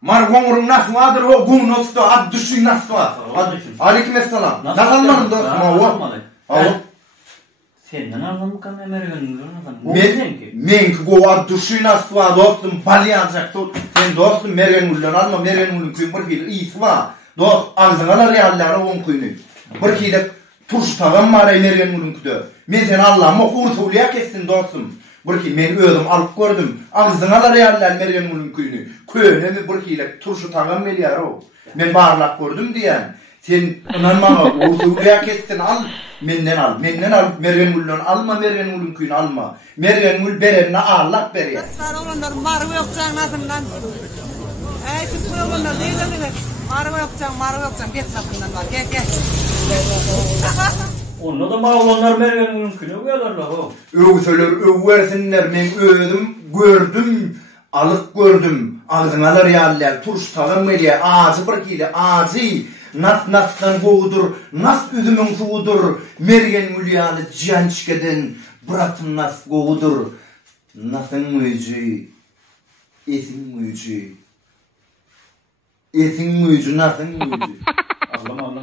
Mar gongurun nasıl vardır o gun nostu ad düşün nasıl var? Aleykümselam. Nasıl almadın dostum o? Senden aldım mı kan Mergen'in men go ad düşün nasıl var dostum balyanacak sen dostum Mergen'den alma Mergen'in kuyun bir kilo iyisi var. Dost ağzına reallara on kuyunu. Bir kilo turş tağım maray Mergen'in kudu. Men sen Allah'ıma usulüye kessin dostum. Bir ki men özüm alıp gördüm. Ağzına da reallar Mergen'in kuyunu. Köyüne mi bir kilo turşu tağım melyar o. Men barlak gördüm diyen. Sen inanmama usulüye kessin al. Menden al, Mergen'den alma, Mergen'in kuyunu alma. Mergen'in berenine ağlak beriye. Sarı olanlar marı yokacağın adından. Çıkmıyor olanlar değil mi? Marı yokacağın, bet sapından var. Gel. Onunla da mağlanlar Mergen'in kuyunu koyarlar o. Översinler, men ödüm, gördüm, alık gördüm. Ağzınalar yerler, turş tağım meliye, ağzı bir kilo, ağzı. Nas'tan goğudur, nas üzümün suğudur, Mergen Mülyanı cihançkeden, bıratın nas goğudur. Nas'ın müyücü, esin müyücü, nas'ın müyücü. Allah'ım.